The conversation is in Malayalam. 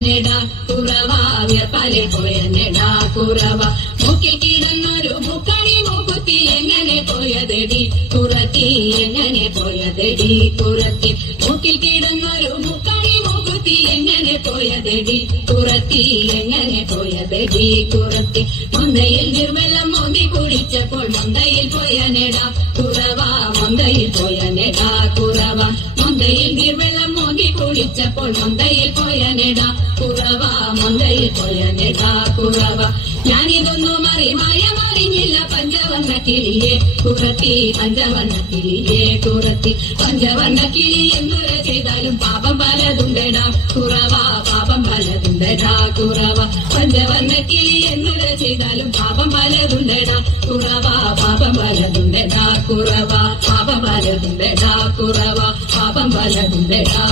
നെടാ കുറവാ വ്യപ്പാലെ പോയ നെടാ കുറവ മൂക്കിൽ കിടന്നൊരു മുക്കണി മൂക്കുത്തി എങ്ങനെ പോയതെടി കുറത്തി എങ്ങനെ പോയതെടി കുറത്തി മൂക്കിൽ കിടന്നൊരു മുക്കണി മൂക്കുത്തി എങ്ങനെ പോയതെടി കുറത്തി എങ്ങനെ പോയതെടി കുറത്തി മൊന്തയിൽ നിർവെള്ളം മോന്തി കുടിച്ചപ്പോൾ മൊന്തയിൽ പോയ നെടാ കുറവ മൊന്തയിൽ പോയ നെടാ കുറവ മൊന്തയിൽ നിർവെള്ളം മോന്തി കുടിച്ചപ്പോൾ മൊന്തയിൽ പോയ നെടാ കുറവ മൊന്തയിൽ പോയ നെടാ കുറവ ഞാനിതൊന്നും മറിഞ്ഞില്ല പഞ്ചവർണ്ണ കിളിയെ കുറത്തി പഞ്ചവർണ്ണ കിളിയെ കുറത്തി പഞ്ചവർണ്ണ കിളി എന്നുര ചെയ്താലും പാപം പലതുണ്ടടാ കുറവ പാപം പലതുണ്ടടാ കുറവ പഞ്ചവർണ്ണ കിളി എന്നുര ചെയ്താലും പാപം പലതുണ്ടടാ കുറവ പാപം പലതുണ്ടടാ കുറവ പാപം പലതുണ്ടടാ കുറവ പാപം പലതുണ്ടടാ